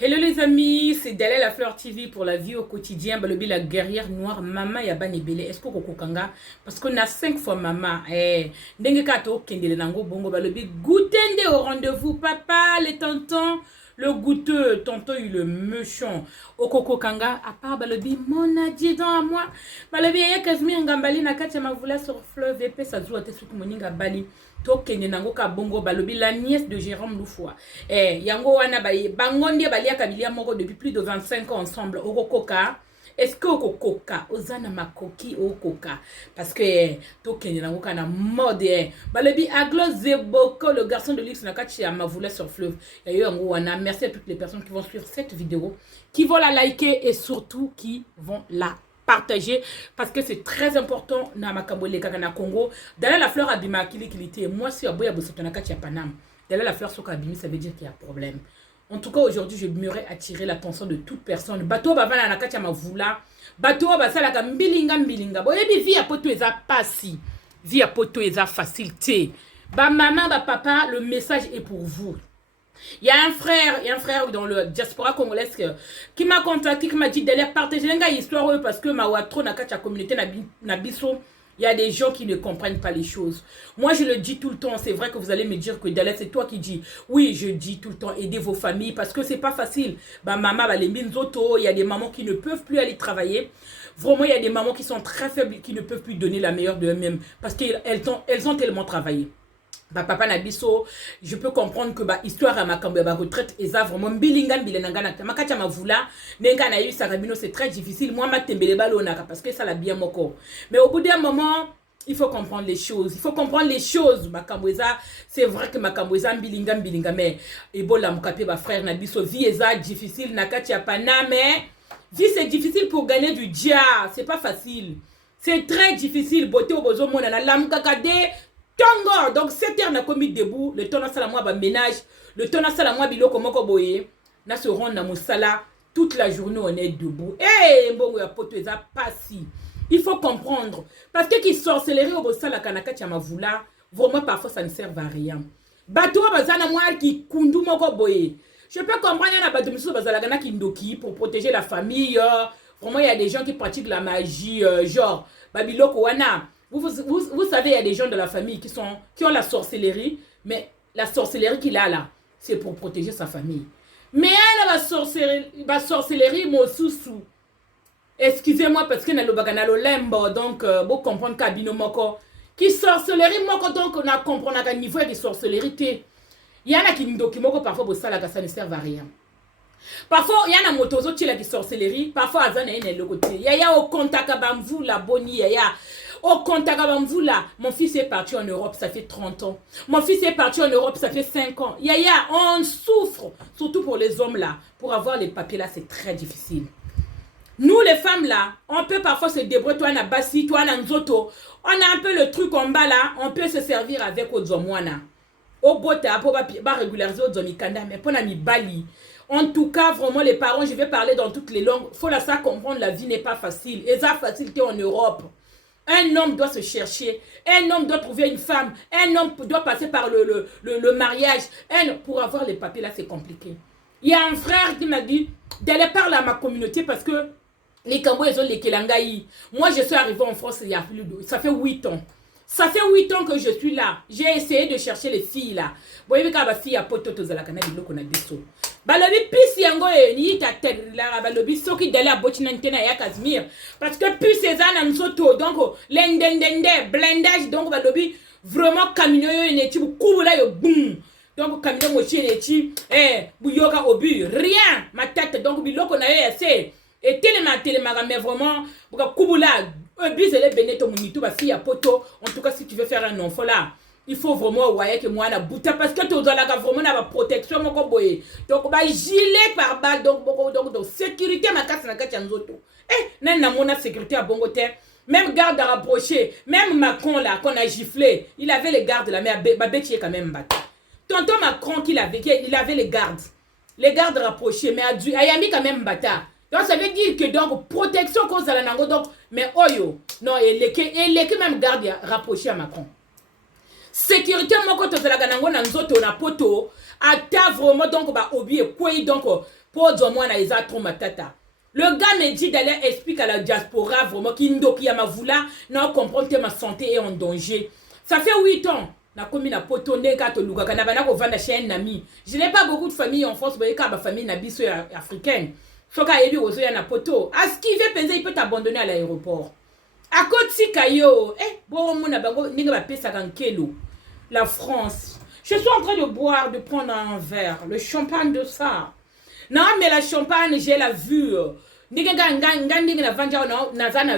Hello les amis, c'est Dalel la Fleur TV pour la vie au quotidien. Balobi la guerrière noire, maman ya banebele. Est-ce que kokokanga? Parce qu'on a 5 fois maman. Ndenge kato kendele nango bongo balobi goûtende au rendez-vous papa, les tontons, le goûteux, tonton il le méchant. Okokokanga, à part balobi mon adjudant à moi. Balobi ya Kazmir ngambali na katia mavula sur fleuve épais ça joue à te souk moninga bali. Tokende nango ka bongo balobi la nièce de Jérôme Loufoua. Yango wana bangondi balia kabilia moko depuis plus de 25 ans ensemble. Okokoka. Est-ce que okokoka ozana makoki okoka parce que tokende nango kana mode balobi Aglo Zeboko le garçon de luxe na kachi ya mavula sur fleuve. Yayo yango wana merci à toutes les personnes qui vont suivre cette vidéo, qui vont la liker et surtout qui vont la partager parce que c'est très important na makambole kaka na Congo. D'aller la fleur abima kilité. Moi si aboya bosotona kati ya Panam. D'aller la fleur soka abimi ça veut dire qu'il y a problème. En tout cas aujourd'hui je m'aurais attirer l'attention de toute personne. Bateau bavana na kati ya mavula. Bateau basala ka mbilinga. Boyebi vie à poto eza pasi. Vie à poto eza facilité. Ba maman ba papa le message est pour vous. Il y a un frère dans le diaspora congolaise qui m'a contacté, qui m'a dit d'aller partager une histoire parce que ma watro na kacha communauté na biso, il y a des gens qui ne comprennent pas les choses. Moi je le dis tout le temps, c'est vrai que vous allez me dire que Dalel c'est toi qui dis. Oui, je dis tout le temps aidez vos familles parce que c'est pas facile. Bah maman les minzoto, il y a des mamans qui ne peuvent plus aller travailler. Vraiment, il y a des mamans qui sont très faibles qui ne peuvent plus donner la meilleure d'eux-mêmes parce qu'elles ont tellement travaillé. Bah papa Nabiso, je peux comprendre que bah histoire à ma retraite et ça vraiment bilingan bilenangana makacha mavula nenga na eu sarabino c'est très difficile moi ma tembele balonaka parce que ça l'a bien moko mais au bout d'un moment il faut comprendre les choses. Il faut comprendre les choses. Makambweza, c'est vrai que Makambweza bilinga mais ebola mkape ba frère Nabiso vie eza difficile nakati ya pana mais vie c'est difficile pour gagner du dia, c'est pas facile. C'est très difficile beauté au bozo mona na lamkakade Tongo, donc 7 heures na commis debout, le temps na sala moi ba ménage, le temps na sala moi biloko moko boye, na se rendre na mosala toute la journée on est debout. Mbongo ya poto eza pasi. Il faut comprendre parce que qui sorcellerie au bosala kanaka tia mavula, vraiment parfois ça ne sert à rien. Bato bazana moi qui kundu moko boye. Je peux comprendre na bato miso bazala kana kindoki pour protéger la famille. Vraiment il y a des gens qui pratiquent la magie genre babiloko wana. Vous savez, il y a des gens de la famille qui ont la sorcellerie, mais la sorcellerie qu'il a là, c'est pour protéger sa famille. Mais elle a la sorcellerie, mon sous-sous. Excusez-moi parce que nous avons lembo, donc vous comprenez qu'abino moko. Qui sorcellerie moko, donc on a compris qu'à niveau de sorcellerie, il y en a qui nous documentent parfois pour ça, ça ne sert à rien. Parfois, il y a un motozo qui est sorcellerie, parfois, il y a le côté. Il y a au contact avec vous, la bonne, il y a. Au contact avec vous là, mon fils est parti en Europe, ça fait 30 ans. Mon fils est parti en Europe, ça fait 5 ans. Yaya, on souffre, surtout pour les hommes là. Pour avoir les papiers là, c'est très difficile. Nous les femmes là, on peut parfois se débrouiller, toi na basi, toi na nzoto. On a un peu le truc en bas là, on peut se servir avec Odzomwana. Au bota, pour régulariser Odzomikanda, mais pour mi bali. En tout cas, vraiment les parents, je vais parler dans toutes les langues. Faut la ça comprendre, la vie n'est pas facile. Et ça facilité en Europe. Un homme doit se chercher, un homme doit trouver une femme, un homme doit passer par le mariage. Pour avoir les papiers là, c'est compliqué. Il y a un frère qui m'a dit d'aller parler à ma communauté parce que les Cambouis, ils ont les Kelangaï. Moi, je suis arrivée en France il y a plus de... Ça fait 8 ans. Ça fait 8 ans que je suis là. J'ai essayé de chercher les filles là. Vous voyez quand ma fille a poté aux alakana, il qu'on a des sauts. Balobi pis yango ni ta la balobi soki dala botina ntena ya Kazmir parce que plus ces ans nsoto donc l'endendende blindage donc balobi vraiment camion yo neti kubula yo boum donc camion mochi neti buyoka obu rien ma tête donc biloko na yo assez et tellement mais vraiment buka kubula bizele beneto munitu ba fille ya poto en tout cas si tu veux faire un enfant là il faut vraiment ouais que moi na bouta parce que tu dois la vraiment na protection moko boye donc ba gilet par balle donc sécurité ma casse na kacha nzoto na mona sécurité à bongo terre même garde à rapprocher même Macron là qu'on a giflé il avait les gardes là mais babeti est quand même battu tonton Macron il avait les gardes rapprochés mais ayami quand même bata donc ça veut dire que donc protection cause la nango donc mais oyo non et les même garde rapproché à Macron. Sécurité moko tozala ganango na nzoto na poto ata vraiment donc ba obi ekoi donc pour dire moi na eza trop matata. Le gars me dit d'aller expliquer à la diaspora vraiment qui ndoki ya mavula na comprendre que ma santé est en danger. Ça fait 8 ans. Na komi na potonde ka to luka kana bana ko vanda chez un ami. Je n'ai pas beaucoup de famille en France, mais ka ba famille na biso africaine. Soka yebi ozo ya na poto. À ce qui veut penser il peut t'abandonner à l'aéroport. À côté kayo, bon mona bango ninga ba pesa kan kelo. La France. Je suis en train de boire, de prendre un verre, le champagne de ça. Non, mais la champagne, j'ai la vue. Na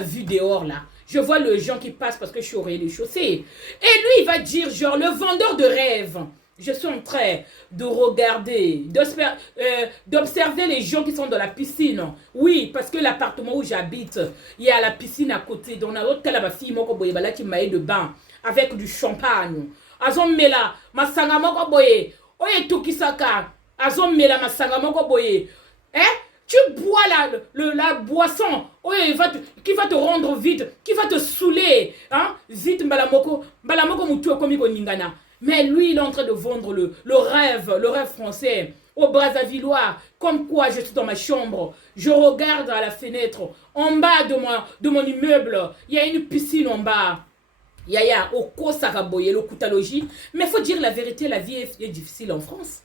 vue dehors là. Je vois les gens qui passent parce que je suis au rez-de-chaussée. Et lui, il va dire genre, le vendeur de rêve. Je suis en train de regarder, d'observer les gens qui sont dans la piscine. Oui, parce que l'appartement où j'habite, il y a la piscine à côté. Donc, on a l'autre fille qui m'a de bain avec du champagne. Azon mela masanga moko boye oye tokisaka azon mela masanga moko boye tu bois la boisson oye qui va te rendre vide, qui va te saouler vite mbalamoko mutu komi ko ningana. Mais lui il est en train de vendre le rêve français au Brazzavillois. Comme quoi je suis dans ma chambre, je regarde à la fenêtre en bas de mon immeuble, il y a une piscine en bas. Yaya, au Kosaraboye, le Koutalogie. Mais il faut dire la vérité, la vie est difficile en France.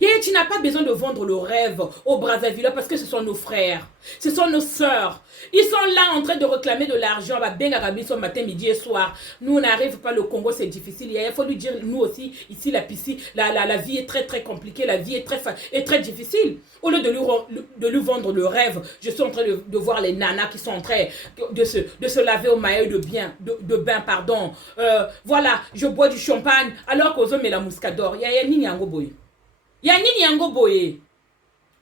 Et tu n'as pas besoin de vendre le rêve au Brazzaville parce que ce sont nos frères, ce sont nos sœurs. Ils sont là en train de réclamer de l'argent. Matin, midi et soir. Nous, on n'arrive pas, le Congo, c'est difficile. Il faut lui dire, nous aussi, ici, la piscine, la vie est très, très compliquée. La vie est très difficile. Au lieu de lui vendre le rêve, je suis en train de voir les nanas qui sont en train de se laver au maillot de bain, pardon. Voilà, je bois du champagne alors qu'aux hommes, mais la mouscador. Il y a Nini Angoboy. Yanini yango boye.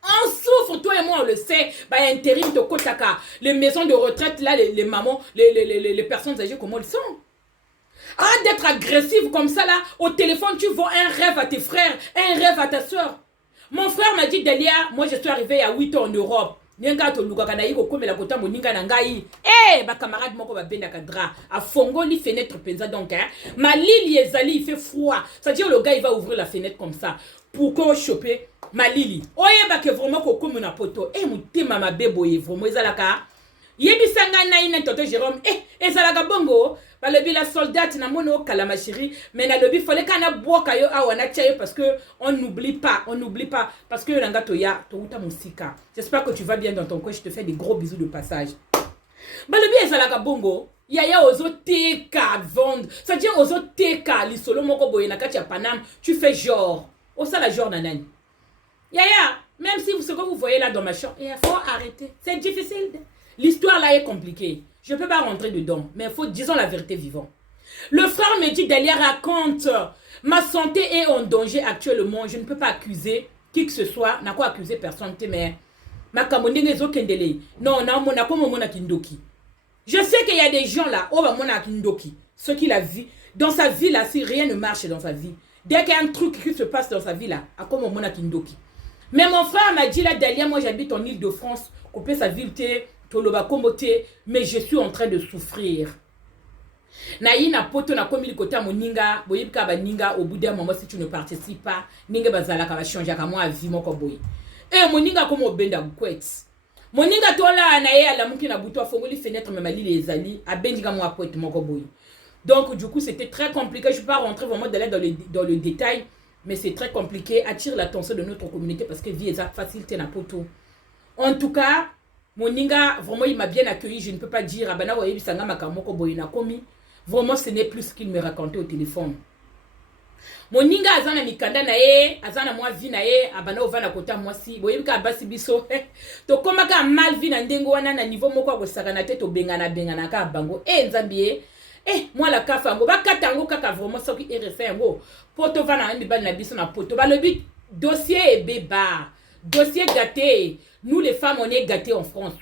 On souffre, toi et moi on le sait. Bah intérim de Kotaka, les maisons de retraite là, les mamans, les personnes âgées comment ils sont. Arrête d'être agressif comme ça là. Au téléphone tu vends un rêve à tes frères, un rêve à ta soeur. Mon frère m'a dit Delia, moi je suis arrivé à 8 ans en Europe. Nenga to luka kana yiko komela kota moninga na ngai. Ba camarade moko ba benda kadra a fongo li fenêtre penza donc ma lili ezali il fait froid. C'est-à-dire le gars il va ouvrir la fenêtre comme ça pour qu'on choper ma lili. Oye ba ke vraiment ko komo na poto. Mutema ma beboye vraiment ezalaka. Yebisanga na ina toto Jérôme ezalaka bongo. Ba lebi la soldate na mono kala ma chérie mais na lebi fallait kana boka yo awana tchaye parce que on n'oublie pas parce que nanga toya to uta musika. J'espère que tu vas bien dans ton coin, je te fais des gros bisous de passage. Ba lebi ezalaka bongo yaya ozo teka vendre, c'est-à-dire ozo teka li solo moko boye na kati ya Paname, tu fais genre au ça la genre nanani. Yaya, même si ce que vous voyez là dans ma chambre, il faut arrêter. C'est difficile. L'histoire là est compliquée. Je ne peux pas rentrer dedans, mais il faut, disons la vérité vivant. Le frère me dit derrière raconte, ma santé est en danger actuellement. Je ne peux pas accuser qui que ce soit. N'a quoi accuser personne, mais ma kamondine zo kendele. Non, na comme mona kindoki. Je sais qu'il y a des gens là, oh mona kindoki. Ce qu'il a vu dans sa vie là, si rien ne marche dans sa vie, dès qu'il y a un truc qui se passe dans sa vie là, à comme mona kindoki. Mais mon frère m'a dit là derrière, moi j'habite en Île-de-France, couper sa ville mais je suis en train de souffrir. Naïna poto na komi likota moninga, boyibka ba ninga au bout d'un moment si tu ne participes pas, ninga bazala ka va changer ka moi vie moko boy. Moninga comme obenda kwet. Moninga tola na ye ala muki na buto afongoli fenêtre même ali les ali, abendika moi kwet moko boy. Donc du coup, c'était très compliqué, je peux pas rentrer vraiment dans le détail, mais c'est très compliqué, attire l'attention de notre communauté parce que vie est facilité na poto. En tout cas, Moninga, vraiment, il m'a bien accueilli. Je ne peux pas dire, vraiment, ce n'est plus ce qu'il me racontait au téléphone. Moninga, azana mikanda na ye, azana moi vi na ye, abana ovana kota moi si, boyebika abasi biso. To komaka mal vi na ndengo wana na niveau moko ko sakana te to bengana ka bango. Nzambi moi la kafa ngo bakata ngo kaka vraiment soki RFA ngo. Poto vana mbi bana biso na poto. Ba le but dossier beba, dossier gâté. Nous les femmes, on est gâtés en France.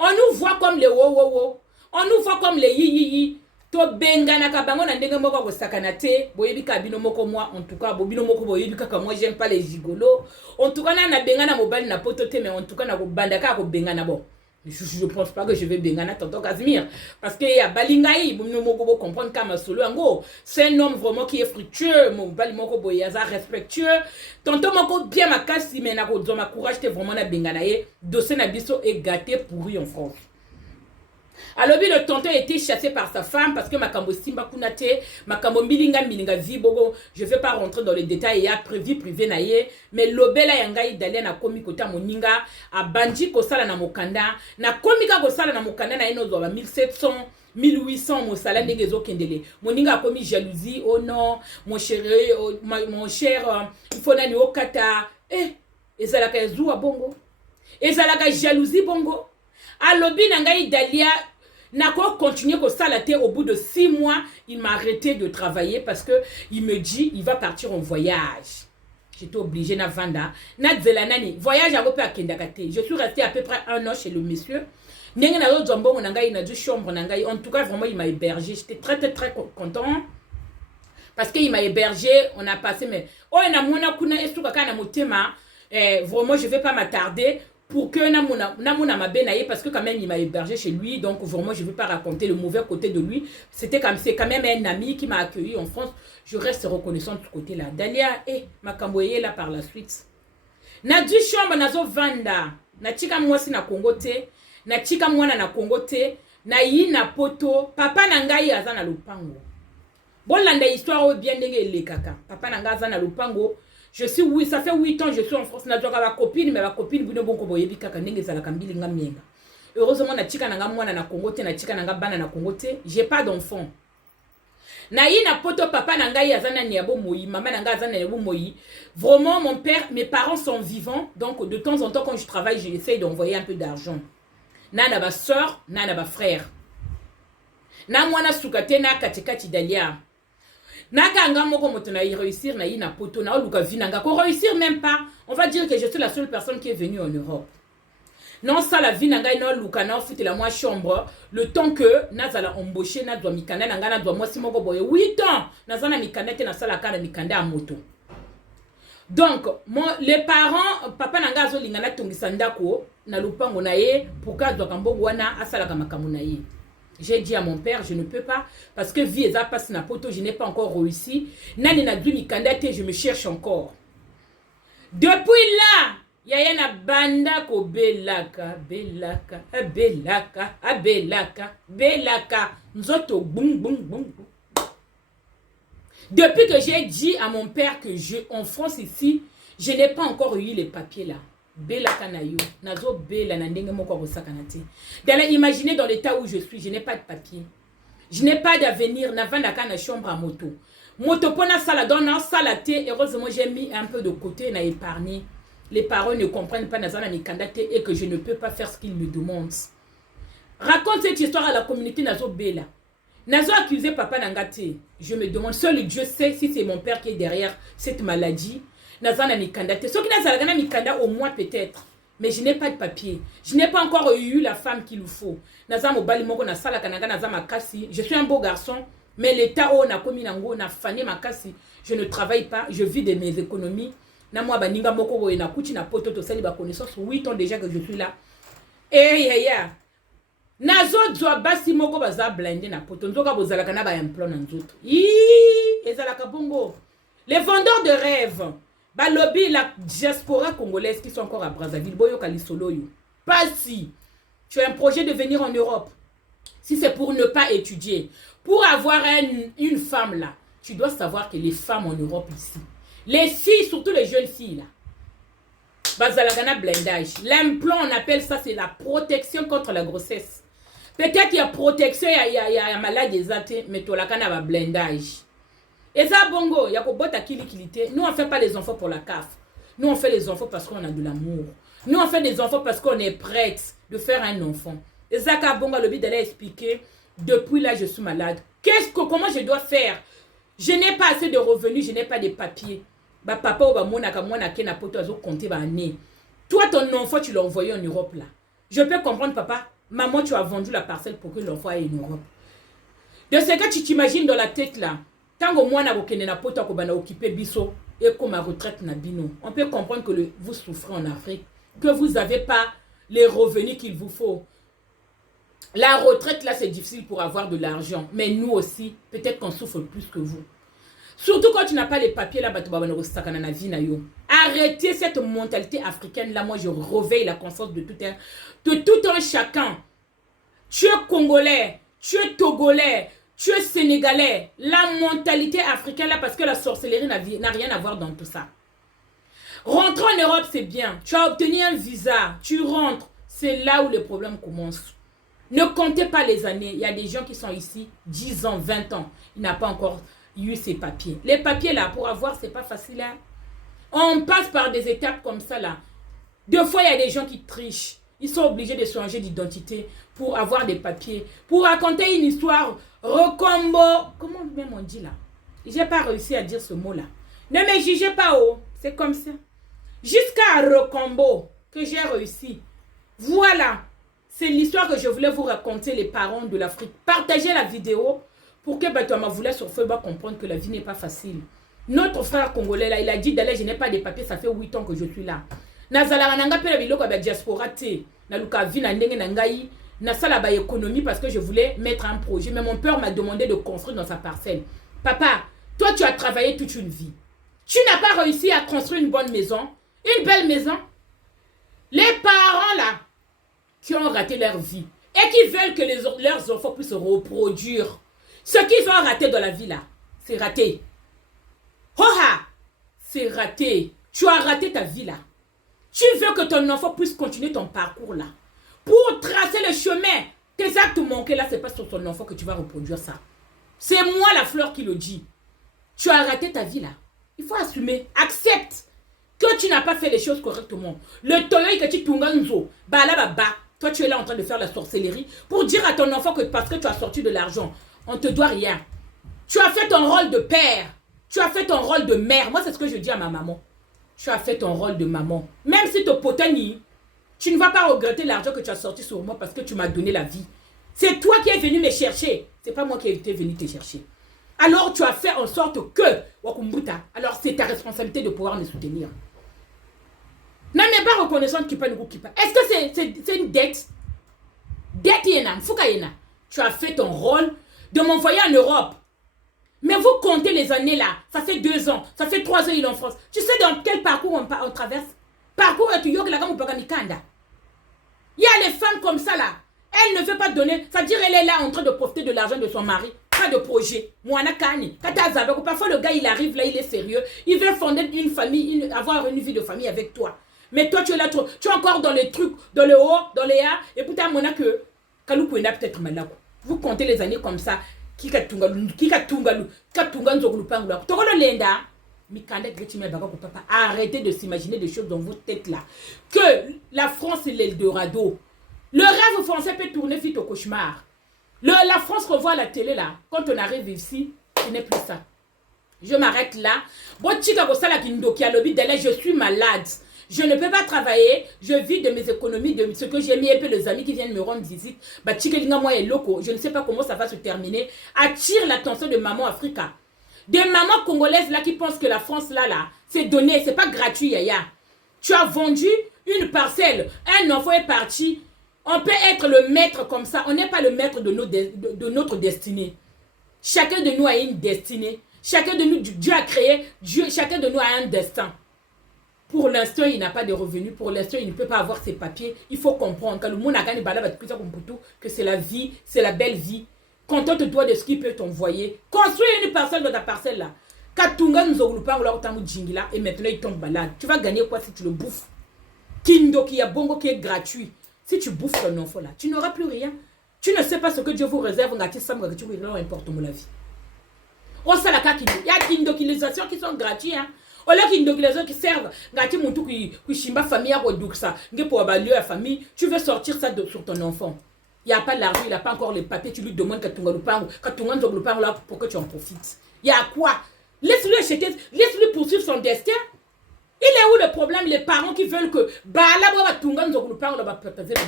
On nous voit comme les wo. On nous voit comme les yi. To benga na kabango na ndenge moko ko sakanate, boyebi kabino moko moi en tout cas, bobino moko boyebi kaka moi j'aime pas les gigolos. En tout cas na benga na mobali na potote mais en tout cas na ko bandaka ko benga na bo. Je pense pas que je vais bengana tonton Casimir. Parce qu'il y a Balingaï, vous ne comprendre qu'à solo. C'est un homme vraiment qui est fructueux. Mon balimoko boyaza respectueux. Tonton moko bien ma casse, si mais na ma courage, t'es vraiment na bengana. Dossier na biso est gâté pourri en France. Alors, le tonton a été chassé par sa femme parce que Makambo Simba Kunate, Makambo Milinga Vibogo, je ne vais pas rentrer dans les détails, il y a prévu privé naye, mais l'obela yangai d'aller na komi kota moninga, a banji kosala na mokanda, na komika kosala na mokanda na eno zoba 1700, 1800 mosala ndegezo kendele. Moninga a commis jalousie, oh non, mon chéri, oh, mon cher, il faut nani okata, ezalaka ezua bongo, ezalaka jalousie bongo. Alobi nangai Dalia Nako continue comme ça la terre au bout de 6 mois, il m'a arrêté de travailler parce que il me dit il va partir en voyage. J'étais obligée na vanda. Na zelanani voyage à Kendakate. Je suis restée à peu près 1 an chez le monsieur. Nenga na yo zombo nangai na du chambre nangai. En tout cas vraiment il m'a hébergé. J'étais très content. Parce qu'il m'a hébergé, on a passé mais oh na mona kuna esuka kana motema. Vraiment je vais pas m'attarder. Pour que Namuna m'a benaye parce que quand même il m'a hébergé chez lui, donc vraiment je ne veux pas raconter le mauvais côté de lui. C'est quand même un ami qui m'a accueilli en France. Je reste reconnaissant de ce côté-là. Dalia ma camboyé là par la suite. Na du chambre nazo vanda, na chika mwasi na kongote, na chika mwana na kongote, na yi na poto, papa nangai aza na lupango. Bon landa histoire bien ndenge le kaka. Papa nangai aza na lupango. Je suis, oui, ça fait 8 ans, je suis en France. Nazoka ma copine, mais ma copine, vous ne bon kobo yebi kaka nenge zala kambili nga mienga. Heureusement, na tika nanga mwana na Congo te, na tika nanga bana na Congo te. J'ai pas d'enfant. Na yi na poto papa nanga yazana niabo moyi, maman nanga yazana niabo moyi. Vraiment, mon père, mes parents sont vivants. Donc, de temps en temps, quand je travaille, j'essaye d'envoyer un peu d'argent. Na ba soeur, na ba frère. Na mwana sukate na katikati Dalia. Nakanga moko moto na réussir na ina poto na luka vinanga ko réussir même pas, on va dire que je suis la seule personne qui est venue en Europe. Non ça la vinanga ina luka na fuite la moi chambre le temps que nazala embaucher na doit mikanda nanga na doit moi si moko boye 8 ans nazana mikanda te na sala kana mikanda a moto. Donc les parents papa nanga zo lingana tongisa ndako na lupango na ye pour ka doit kambo wana asala kama kamuna ye. J'ai dit à mon père, je ne peux pas, parce que vie est passe na poto, je n'ai pas encore réussi. Nani na duni kandate, je me cherche encore. Depuis là, yaya na banda ko belaka, belaka, nzoto boum boum boum. Depuis que j'ai dit à mon père que en France ici, je n'ai pas encore eu les papiers là. Belaka na yo, nazo bela na ndenge moko kosakanate. Imaginez dans l'état où je suis, je n'ai pas de papier. Je n'ai pas d'avenir, na vandaka na chambre à moto. Moto pona sala donna sala te, heureusement j'ai mis un peu de côté na épargné. Les parents ne comprennent pas nazana mi kandate et que je ne peux pas faire ce qu'ils me demandent. Raconte cette histoire à la communauté nazo bela. Nazo accusé papa nangate. Je me demande, seul Dieu sait si c'est mon père qui est derrière cette maladie. Nazana mikanda te. Ce qui n'a mikanda au moins peut-être. Mais je n'ai pas de papier. Je n'ai pas encore eu la femme qu'il faut. Nazama bali moko na sala kananga nazama kasi. Je suis un beau garçon, mais l'état où na komi nango na fane makasi. Je ne travaille pas, je vis de mes économies. Na moi baninga moko boye na kuchi na poto to sali ba connaissance 8 ans déjà que je suis là. Ya. Nazo zwa basi moko baza blindé na poto. Nzoka bozalaka na ba emploi na nzoto. Ezalaka bongo. Les vendeurs de rêves. Bah lobby la diaspora congolaise qui sont encore à Brazzaville, boyo kalisolo yo. Pas si tu as un projet de venir en Europe. Si c'est pour ne pas étudier, pour avoir une femme là, tu dois savoir que les femmes en Europe ici, les filles, surtout les jeunes filles là, bazalagana blindage. L'implant on appelle ça c'est la protection contre la grossesse. Peut-être il y a protection, il y a maladie des athées, mais toi la kana ba blindage. Et ça, bongo, y a qu'on botte à kilité. Nous, on ne fait pas les enfants pour la CAF. Nous, on fait les enfants parce qu'on a de l'amour. Nous, on fait des enfants parce qu'on est prête de faire un enfant. Et ça, bongo, le but d'aller expliquer, depuis là, je suis malade. Comment je dois faire? Je n'ai pas assez de revenus, je n'ai pas de papiers. Bah, papa, ou bah, mona, kena, poto, azo, compter, bah, né. Toi, ton enfant, tu l'as envoyé en Europe, là. Je peux comprendre, papa. Maman, tu as vendu la parcelle pour que l'enfant aille en Europe. De ce que tu t'imagines dans la tête, là. Tango mwana bokene na poto ko bana occuper biso et comme ma retraite na bino. On peut comprendre que vous souffrez en Afrique, que vous n'avez pas les revenus qu'il vous faut. La retraite, là, c'est difficile pour avoir de l'argent. Mais nous aussi, peut-être qu'on souffre plus que vous. Surtout quand tu n'as pas les papiers là, arrêtez cette mentalité africaine là. Moi, je réveille la conscience de tout un chacun. Tu es Congolais, tu es Togolais, tu es Sénégalais. La mentalité africaine là, parce que la sorcellerie n'a rien à voir dans tout ça. Rentrer en Europe, c'est bien. Tu as obtenu un visa, tu rentres. C'est là où les problèmes commencent. Ne comptez pas les années. Il y a des gens qui sont ici 10 ans, 20 ans. Ils n'ont pas encore eu ces papiers. Les papiers là, pour avoir, c'est pas facile. Hein? On passe par des étapes comme ça là. Deux fois, il y a des gens qui trichent. Ils sont obligés de changer d'identité pour avoir des papiers. Pour raconter une histoire, recombo. Comment même on dit là? J'ai pas réussi à dire ce mot là. Ne me jugez pas, oh. C'est comme ça. Jusqu'à recombo que j'ai réussi. Voilà. C'est l'histoire que je voulais vous raconter, les parents de l'Afrique. Partagez la vidéo pour que Batouama voulait sur Facebook comprendre que la vie n'est pas facile. Notre frère congolais, là, il a dit d'aller, je n'ai pas de papiers, ça fait 8 ans que je suis là. Nazala nanga pele biloko ba diaspora te. Na luka vi na ndenge na ngai, na sala ba économie parce que je voulais mettre un projet. Mais mon père m'a demandé de construire dans sa parcelle. Papa, toi tu as travaillé toute une vie. Tu n'as pas réussi à construire une bonne maison, une belle maison. Les parents là, qui ont raté leur vie et qui veulent que leurs enfants puissent se reproduire. Ce qu'ils ont raté dans la vie là, c'est raté. Hoha, c'est raté. Tu as raté ta vie là. Tu veux que ton enfant puisse continuer ton parcours là. Pour tracer le chemin. Tes actes manqués là, c'est pas sur ton enfant que tu vas reproduire ça. C'est moi la fleur qui le dit. Tu as raté ta vie là. Il faut assumer. Accepte que tu n'as pas fait les choses correctement. Le toyo que tu tunganzo, bala. Toi, tu es là en train de faire la sorcellerie pour dire à ton enfant que parce que tu as sorti de l'argent, on ne te doit rien. Tu as fait ton rôle de père. Tu as fait ton rôle de mère. Moi, c'est ce que je dis à ma maman. Tu as fait ton rôle de maman. Même si tu es potani, tu ne vas pas regretter l'argent que tu as sorti sur moi parce que tu m'as donné la vie. C'est toi qui es venu me chercher. C'est pas moi qui ai été venu te chercher. Alors, tu as fait en sorte que, Wakumbuta, alors c'est ta responsabilité de pouvoir me soutenir. Non, mais pas reconnaissante qui nous qui. Est-ce que c'est une dette? Dette yena, fuka yena. Tu as fait ton rôle de m'envoyer en Europe. Mais vous comptez les années là. Ça fait 2 ans, ça fait 3 ans il est en France. Tu sais dans quel parcours on traverse? Parcours et tu yoke la gamme mikanda. Il y a les femmes comme ça là. Elle ne veut pas donner. C'est-à-dire elle est là en train de profiter de l'argent de son mari. Pas de projet. Parfois le gars il arrive là, il est sérieux. Il veut fonder une famille, avoir une vie de famille avec toi. Mais toi, tu es là, tu es encore dans les trucs, dans le haut, dans les A. Et pourtant, mon que Kaloukou est peut-être malade. Vous comptez les années comme ça. Arrêtez de s'imaginer des choses dans votre tête là. Que la France est l'Eldorado. Le rêve français peut tourner vite au cauchemar. La France qu'on voit à la télé là, quand on arrive ici, ce n'est plus ça. Je m'arrête là. Je suis malade. Je ne peux pas travailler, je vis de mes économies, de ce que j'ai mis, et puis les amis qui viennent me rendre visite. Je ne sais pas comment ça va se terminer. Attire l'attention de maman Africa. Des mamans congolaises là qui pensent que la France là, c'est donné, c'est pas gratuit, yaya. Tu as vendu une parcelle, un enfant est parti. On peut être le maître comme ça, on n'est pas le maître de notre destinée. Chacun de nous a une destinée. Chacun de nous, Dieu a créé, chacun de nous a un destin. Pour l'instant, il n'a pas de revenus. Pour l'instant, il ne peut pas avoir ses papiers. Il faut comprendre que c'est la vie, c'est la belle vie. Contente-toi de ce qu'il peut t'envoyer. Construis une parcelle dans ta parcelle là. Et maintenant, il tombe malade. Tu vas gagner quoi si tu le bouffes? Kindo qui a bongo qui est gratuit. Si tu bouffes ton enfant là, tu n'auras plus rien. Tu ne sais pas ce que Dieu vous réserve. Importe mon vie. On sait la il y a des indoctrinations qui sont gratuites. Hein. On a des indoctrinations qui servent. Tu veux sortir ça sur ton enfant. Il n'y a pas l'argent, il n'a pas encore les papiers. Tu lui demandes pour que tu en profites. Il y a quoi? Laisse-lui acheter, laisse-lui poursuivre son destin. Il est où le problème? Les parents qui veulent que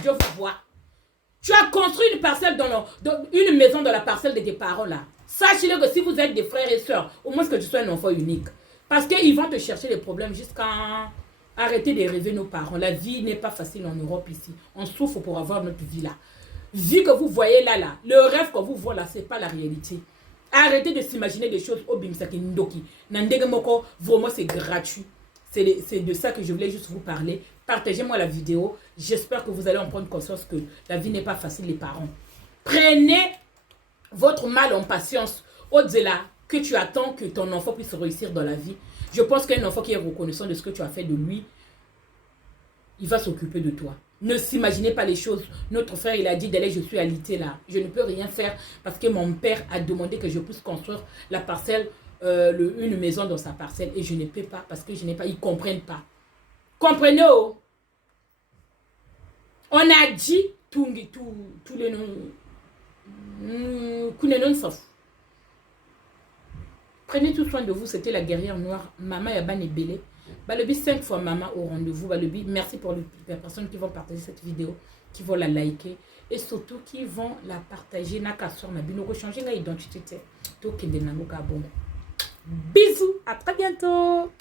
Dieu vous voit. Tu as construit une parcelle une maison dans la parcelle de tes parents là. Sachez-le que si vous êtes des frères et sœurs, au moins que tu sois un enfant unique. Parce qu'ils vont te chercher les problèmes jusqu'à arrêter de rêver nos parents. La vie n'est pas facile en Europe ici. On souffre pour avoir notre vie là. vie que vous voyez là, le rêve que vous voyez là, ce n'est pas la réalité. Arrêtez de s'imaginer des choses au Bimsaki Ndoki. Vraiment, c'est gratuit. C'est de ça que je voulais juste vous parler. Partagez-moi la vidéo. J'espère que vous allez en prendre conscience que la vie n'est pas facile, les parents. Prenez votre mal en patience. Au-delà que tu attends que ton enfant puisse réussir dans la vie. Je pense qu'un enfant qui est reconnaissant de ce que tu as fait de lui, il va s'occuper de toi. Ne s'imaginez pas les choses. Notre frère, il a dit, d'aller, je suis alité là. Je ne peux rien faire parce que mon père a demandé que je puisse construire la parcelle, une maison dans sa parcelle. Et je ne peux pas parce que je n'ai pas. Ils ne comprennent pas. Comprenez, oh? On a dit tous les noms. Prenez tout soin de vous. C'était la guerrière noire. Maman Yaban et Belé. Balobi 5 fois maman au rendez-vous. Balobi, merci pour les personnes qui vont partager cette vidéo, qui vont la liker et surtout qui vont la partager. Changer l'identité. Bisous, à très bientôt.